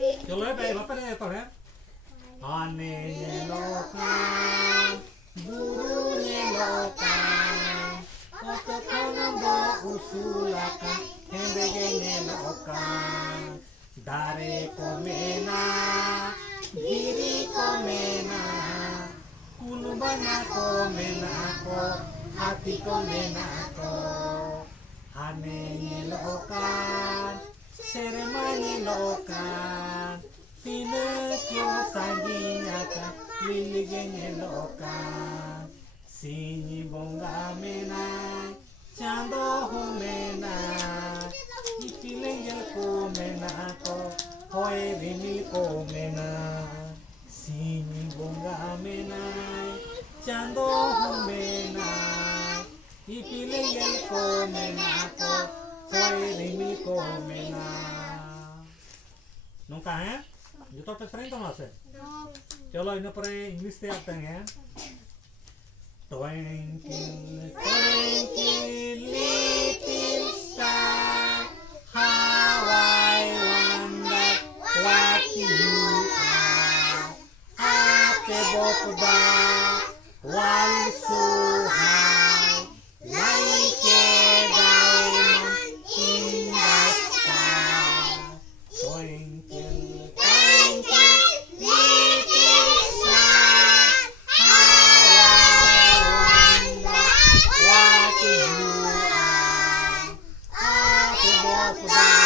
Cholo baik bapak ni apa ya? Ane nyelokan, buru nyelokan, otot konondo usulakan, hendege nyelokan, dare komena, diri komena, kulubana komena ko, hati komena ko, ane nyelokan, serema nyelokan. Pinakyo sanginyakan, lilige nyelokan. Sinyi bonga menay, chando humenay. Ipilengel ko menako, hoy rimil ko menay. Sinyi bonga menay, chando humenay. Ipilengel ko menako, hoy rimil ko menay. Nunca है? जो तो फ्रेंड कौन से? चलो इन पर इंग्लिश से आते हैं। Twinkle, twinkle, little star, how I wonder what you are. Up above the world so high, like a diamond in the sky. Twinkle, twinkle, little star, how I wonder what you are. Up above the